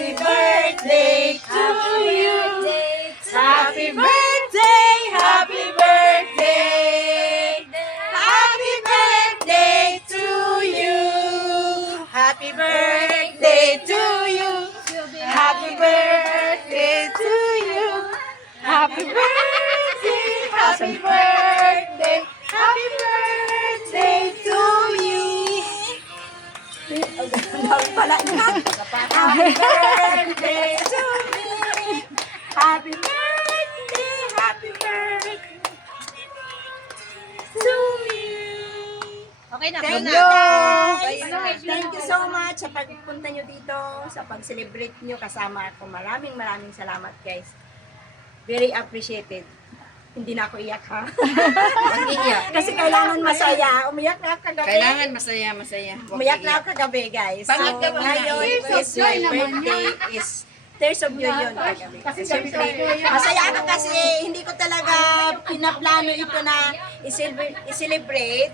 Happy birthday to you. Happy birthday, happy birthday. Happy birthday to you. Happy birthday to you. Happy birthday to you. Happy birthday, happy birthday. Happy birthday to you. Happy birthday to me. Happy birthday, happy birthday to me. Okay na. Guys, thank you so much sa pagpunta nyo dito, sa pag-celebrate nyo kasama ako. Maraming salamat guys. Very appreciated. Hindi na ako iyak ha. Mag-iyak. Kasi kailangan masaya. Umiyak na ako kagabi. Kailangan masaya. Umiyak na ako kagabi guys. Pangit ka ba? Ngayon is my birthday is Tears of Joy yun kagabi. Kasi syempre, masaya ako kasi hindi ko talaga pinaplano ito na i-celebrate.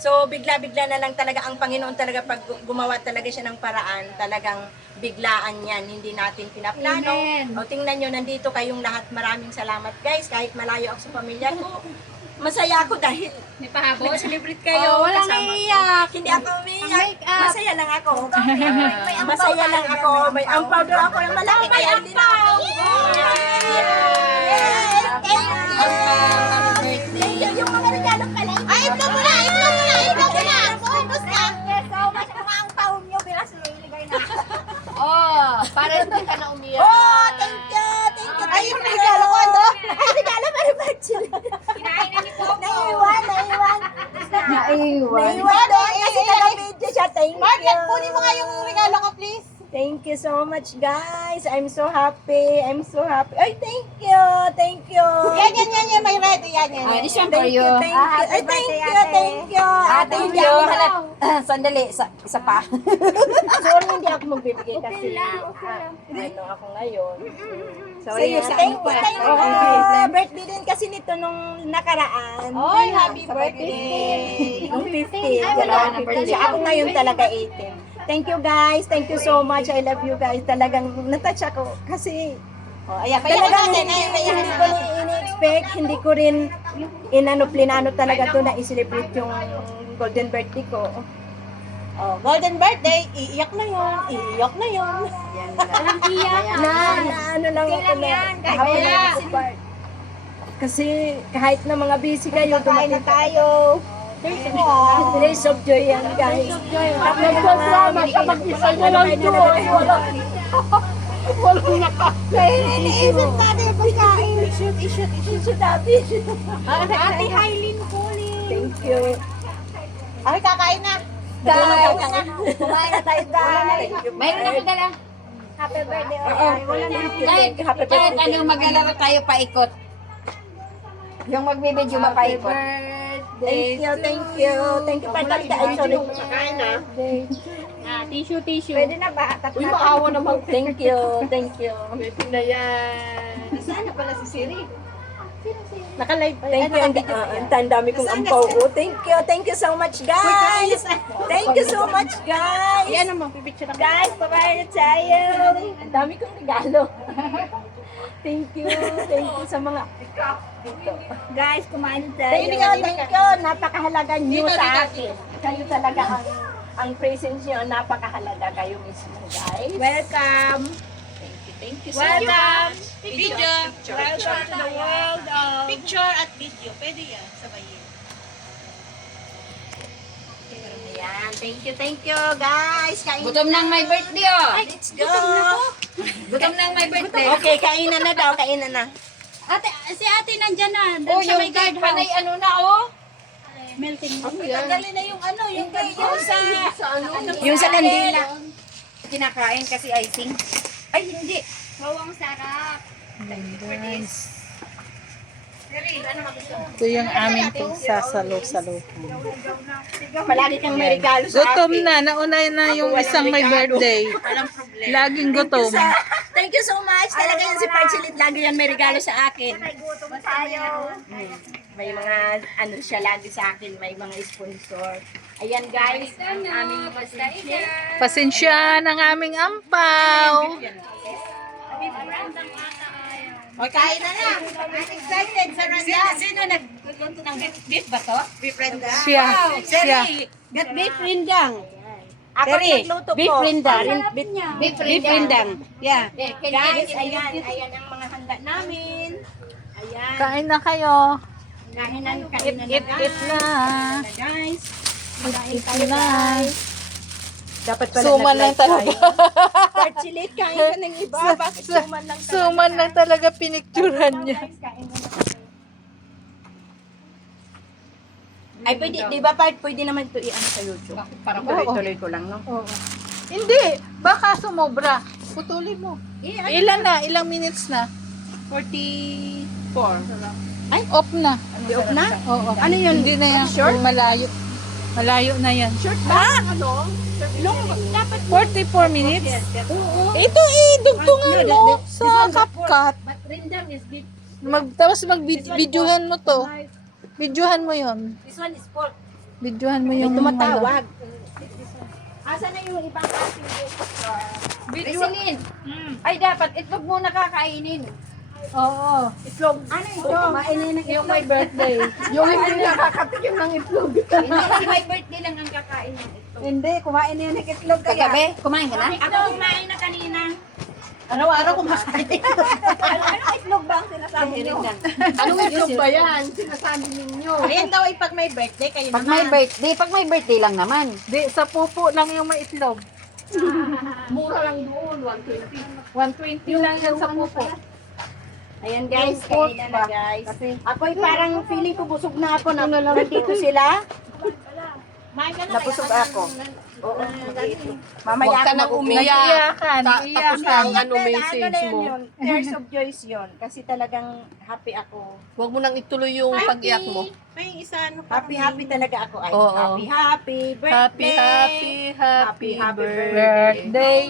So, bigla-bigla na lang talaga ang Panginoon talaga pag gumawa talaga siya ng paraan, talagang biglaan yan, hindi natin pinaplano. O, tingnan nyo, nandito kayong lahat. Maraming salamat guys, kahit malayo ako sa pamilya ko. Masaya ako dahil May pahabol? nag-celebrate kayo. walang kasama ko. iiyak. Hindi ako umiiyak. Make-up. Masaya lang ako. Masaya lang ako. May ampaw daw ako ng malaki. Kaya hindi na ako. Thank you. Yung mga regalo pala. Ay, ito mo na! Ubus na! Mga ang taon nyo, bilas iligay na. Oh, para hindi ka na umiyak. Oh, thank you. Ay, yung regalo ko ano? Ay, regalo pa rin ba sila? Kinain na ni Coco. Naiwan. Naiwan. Naiwan doon kasi naka-video siya. Thank you. Kunin mo nga yung regalo ko, please. Thank you so much, guys. I'm so happy. Ay, thank you. Yan. May red. Yan. This one for Thank you. you. Ay, thank you. Ate, Thank hindi you. ako Sandali, isa pa. sorry, hindi ako magbibigay kasi ano ako ngayon. So, yan. Thank you. Birthday din kasi nito nung nakaraan. Oy, happy Sa birthday. Nung 15. Dalawa ng birthday. Ako ngayon talaga 18. Thank you guys. Thank you so much. I love you guys. Talagang natouch ako kasi talagang hindi ko ini-expect, hindi ko rin plinano talaga to na i-celebrate yung golden birthday ko. Oh, golden birthday. Iiyak na yun. Walang iyak. Na ano lang ako na happy na ako part. Kasi kahit na mga busy kayo, dumating tayo. Days of joy yan, guys. Nagpadrama siya mag-isa niya lang joy. Walang Iniisip natin yung pagkain. i-shoot natin. Ate Hailin Puli. Thank you. Okay, kakain na. Guys, kumain na tayo, guys. Mayroon ako dala. Happy birthday. Kahit Happy birthday. anong maglalaro tayo paikot. Yung magbibideo mapaikot. Thank you. Thank you, Pagkat. Ay, sorry. Tissue. Pwede na ba? Uy, maawa naman. Thank you. Pwede na yan. Saan na pala si Siri? Naka-live. Thank you. Ang dami kong ampaw ko. Thank you so much, guys. Thank you so much, guys. Yan naman, pipicture na. Guys, bye-bye na tayo. Ang dami kong regalo. Thank you sa mga... Guys, kumain tayo. Thank you. Napakahalaga niyo sa akin. Kayo talaga ang presence niyo. Napakahalaga kayo mismo, guys. Welcome. Thank you. Welcome. Video. Welcome to the world of... Picture at video. Pwede yan. Sabayin. Ayan. Thank you, guys. Kain Gutom nang may birthday oh. Let's go. Gutom nang may birthday. Okay, kainan na daw. Kainan na. Si ate nandyan na. Oh, Doon sa yung may guard cake panay house. ano na oh. Melting. Tagalin na yung ano, yung Yung sa kandila. Kinakain kasi icing. Ay, hindi. Bawang sarap. Ito yung aming pagsasalo-salo. Palagi kang may regalo sa Gutom akin. na, nauna na yung isang may birthday. Laging gutom. Thank you so much. Talaga yan si Parchilit. Lagi yan may regalo sa akin. Gutom tayo. May mga ano siya lagi sa akin. May mga sponsor. Ayan guys, ang aming pasensya. Pasensya ng aming ampaw. O, kain na lang. I'm excited sa Randa. Sino nagluto ng beef ba to? Beef Randa. Siya. Siya. Gat beef rindang. Ako nagluto Beef po. rindang. Beef Beef rindang. Yeah. Guys, ayan ang mga handa namin. Ayan. Kain na kayo. Kain na Eat na. guys. Eat na. Dapat Suman lang talaga. Partilit, kain ka ng iba. Bakit suman lang talaga? Suman lang talaga pinicturan niya. Guys, kain na lang. Ay, pwede, di ba pwede naman ito i-ano sa YouTube? Parang tuloy-tuloy ko lang, no? Oo. Hindi. Baka sumobra. Putulin mo. Ilan na? Ilang minutes na? 44. Ay, off na. Di off na? Oo. Ano yun? Hindi na yan. Short? Malayo. Malayo na yan. Short ba? Ano? Long, dapat 44 minutes? Oo. Ito idugtungan mo sa CapCut. But rindang is beef. Tapos mag-videohan mo to. Videohan mo yon. This one is pork. Videohan mo May yung tumatawag. Asa na yung ibang klaseng Resilin. Ay, dapat itlog muna kakainin. Oo. itlog? Ano ito? Kumainin ng Yung my birthday. Yung hindi nakakatikim ng itlog. Hindi, si my birthday lang ang kakain ng itlog. Hindi, kumain na yun ng itlog kaya. Kagabi, kumain ka na? Ako kumain na kanina. Araw-araw kumakain. Anong itlog ba ang sinasabi niyo? Anong itlog ba yan? Ayan daw ay pag may birthday kayo Pag may birthday lang naman. Di, sa pupo lang yung may itlog. Mura lang doon, 120. 120 lang yan sa pupo. Ayan guys, kain na guys. Ako'y parang feeling ko busog na ako na nandito sila. Napusog ako. Oo. Mamaya ako mag-umiyak. Iyakan. Iyakan. Ano message mo? Tears of joy yun. Kasi talagang happy ako. Huwag mo nang ituloy yung pag-iyak mo. Happy talaga ako. Ay, Oo. happy birthday. Happy Birthday.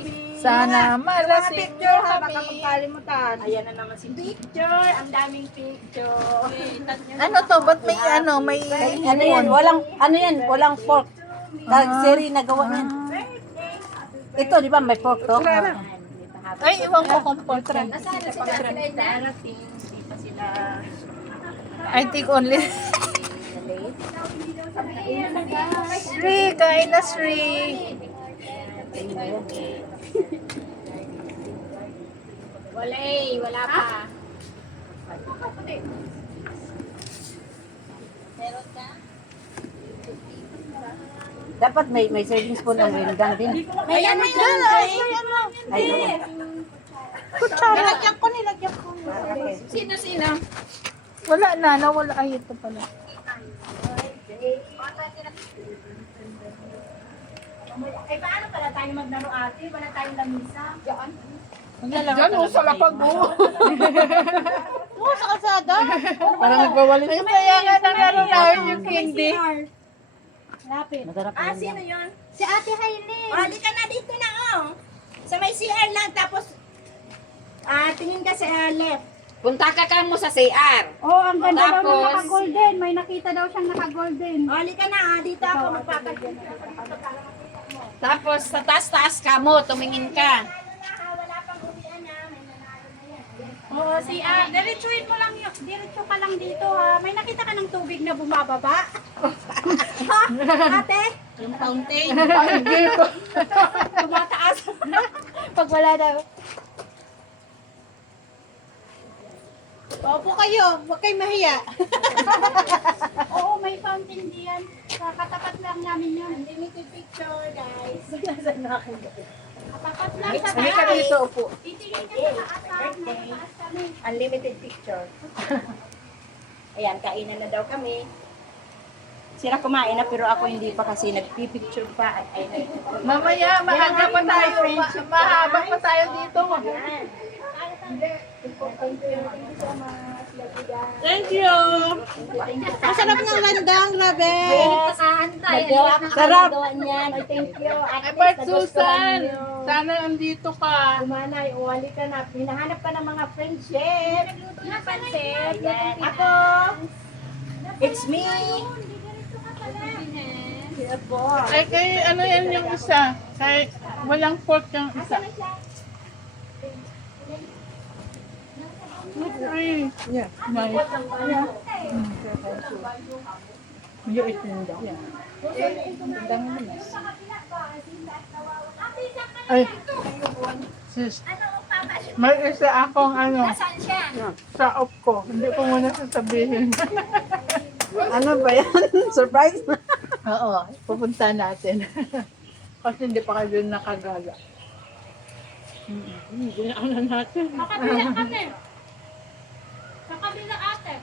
Sana malasing Picture mo ha, kami. baka magkalimutan. Ayan na naman si picture. Ang daming picture. Ano to? Ba't may ano? May Ano yan? Walang pork. Seri na gawa niyan. Ito, di ba may pork to? Ay, iwan ko kung pork. Darating. Hindi pa sila. I think only. Sri, kain na Sri. Wala pa. Dapat may serving spoon ng rendang din. Ayan na yun. Ay, Nilagyan ko. Sino? Wala na, nawala. Ay, ito pala. Ay, paano pala tayo maglaro ate? Wala tayong lamisa. Diyan. Diyan, sa lapag mo. Oo, sa kalsada. Parang nagbawalis. Ay, kaya nga nalaro namin yung candy. Lapit. Masarap Ah, yan sino yun? Si Ate Hailey. Oh, di ka na dito na, oh. Sa may CR lang, tapos, tingin ka sa left. Punta ka mo sa CR. Oh, ang ganda daw Tapos, ng naka-golden. May nakita daw siyang naka-golden. Oh, halika na, dito ako magpapagyan. Tapos sa taas-taas ka mo, tumingin ka. Wala pang uwian na, may nanalo na yan. Oh, diretsuin mo lang yun. Diretso ka lang dito ha. May nakita ka ng tubig na bumababa? Ha? Ate? Yung fountain. Tumataas. Pag wala daw. Opo kayo, huwag kayo mahiya. Oo, may fountain diyan. Katapat lang namin yan. Unlimited picture, guys. Katapat lang sa Halika taas. dito, upo. Titingin ka sa taas ha. Mataas kami. Unlimited picture. Ayan, kainan na daw kami. Sila kumain na pero ako hindi pa kasi nagpipicture pa. Ay, Mamaya, maaga pa tayo. Mahaba pa tayo dito. Thank you. Masarap ng landang, grabe. Sarap. Niyan. Ay, thank you. Ay, Bart Susan. Sana andito ka. Kumanay, uwali ka na. Hinahanap ka ng mga friendship. Ako. It's me. Ay, kay ano yan yung isa? Kay walang pork yung isa. Ay, Yeah. nice. Yung itinda. Ay, sis, may isa akong ano, sa off ko. Hindi ko muna sasabihin. Ano ba yan? Surprise? Oo, pupunta natin. Kasi hindi pa kayo nakagala. Hindi na ano natin. Makabila kami. Sa kabila ate.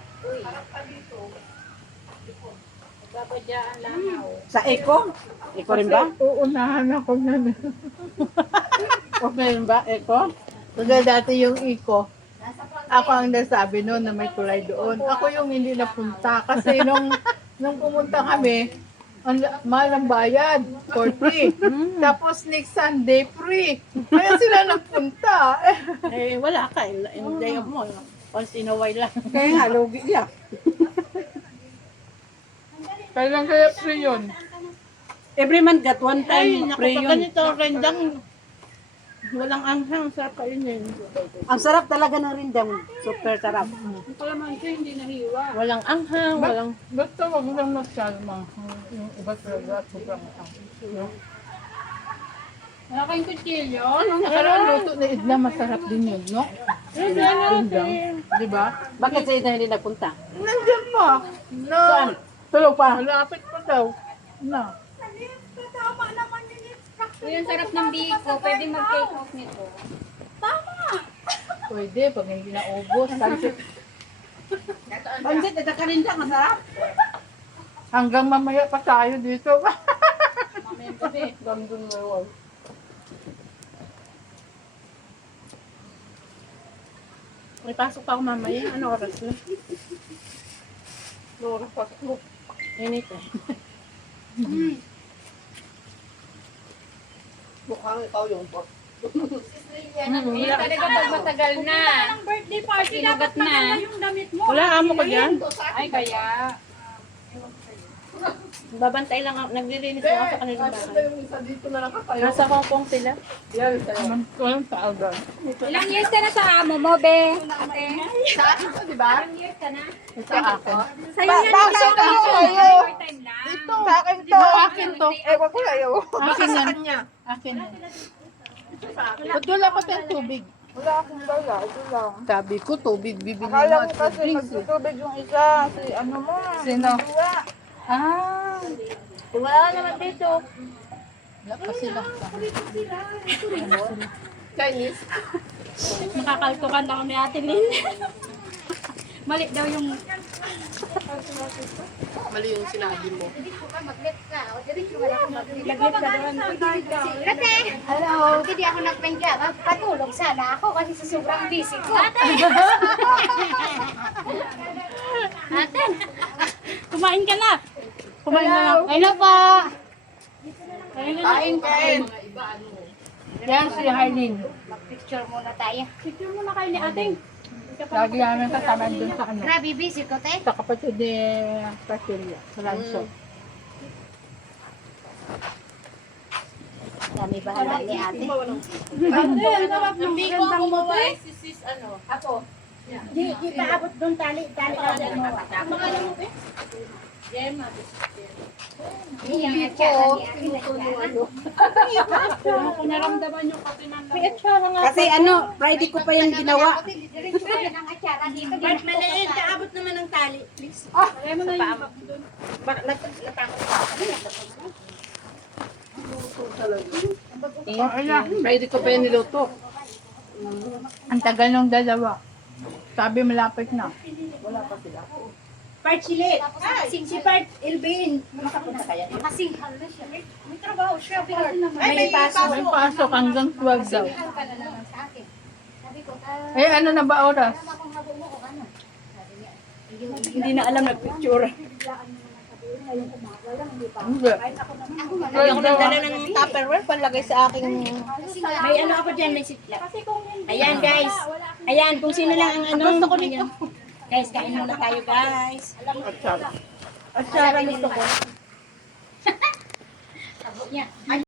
Sa Eco? Eco rin ba? Uunahan ako na. Okay rin ba? Eco? Kasi dati yung Iko, ako ang nasabi noon na may tulay doon. Ako yung hindi napunta kasi nung pumunta kami, mahal ang bayad, 40. Tapos next Sunday, free. Kaya sila nagpunta. Eh, wala ka. Hindi mo. Once in a while lang. Kaya nga, lugi niya. Kailan kaya free yun? Every month got one Ay, time naku, free pag yun. ganito, rendang, walang anghang, sarap kainin. Ang sarap talaga ng rindang. Super sarap. Walang anghang, walang... Basta wag lang magsalma. Yung iba talaga, sobrang Wala kayong kutsilyo? Pero ang luto ni Idla, masarap din yun, no? Rendang. Di ba? Bakit sa ito hindi nagpunta? Nandiyan pa. No. Saan? Tulog pa. Malapit pa daw. Na. Yung sarap ng biko, pwede mag-take off nito. Pwede, pag hindi naubos. Pansit, ito ka rindang. Masarap. Hanggang mamaya pa tayo dito. Hanggang dun na yun. May pasok pa ako mamaya. Ano oras na? Lora pa ko. Init eh. Mukhang ikaw yung pork. Hindi talaga pag matagal na. Ang birthday party, dapat maganda yung damit mo. Wala amo ko dyan. Ay, kaya. Babantay lang ako. Naglilinis ako sa kanilang bahay. Yung isa dito na nakatayo. Nasa Hong Kong sila. Walang tao doon. Ilang years ka na sa amo mo, be? Ate? Sa akin to, di ba? Ilang years ka na? Sa akin. Sa'yo yan. Bakit kayo? Part time lang. Ito. Sa akin to. Akin to. Ewan ko kayo. Akin yan. Akin yan. Ba't wala pa tayong tubig? Wala akong dala, ito lang. Sabi ko, tubig bibili mo Akala at ko kasi drinks. magtutubig yung isa, si ano mo. Sino? Wala. Ah. Wala naman dito. Wala pa sila. Chinese. Makakaltukan ako ni Ate Lynn. Mali daw yung... Mali yung sinabi mo. Laglit ka doon. Ate! Hello! Hindi ako nagpengga. Patulog sana ako kasi sa sobrang busy ko. Ate! Ate! Kumain ka na. Kumain ka na. Hello po! Kain. Yan si Harlin. Picture muna tayo. Picture mo na kayo ni Ate. Lagi namin kasama doon sa ano. Grabe, busy ko, te. Sa kapatid ni Pasilya. Sa Rancho. Dami bahala ni ate. Ate, ang sarap ng rendang mo, te. Ako. Di paabot doon tali ka dyan mo. Pangalan mo, te? Yung atsara ni ate. Kung naramdaman yung kape ng Kasi ano, Friday ko pa yan ginawa. Diretso yan ang atsara dito. Part maliit, kaabot naman ng tali, please. Kaya mo na yung Friday ko pa yan niluto. Ang tagal ng dalawa. Sabi malapit na. Part Silit. Si Part Ilbin. Makasinghal na siya. May trabaho siya. May pasok. May pasok hanggang 12 daw. Singhal ka na naman sa akin. Sabi ko, Eh ano na ba oras? akong habo mo o ano? Hindi na alam nagpicture. Hindi. Ako nga Hindi ako nagdala ng Tupperware palagay sa aking... May ano ako dyan, may sitla. Ayan guys. Ayan, kung sino lang ang ano. Gusto ko nito. Guys, kain muna tayo guys. At Sarah gusto ko. niya.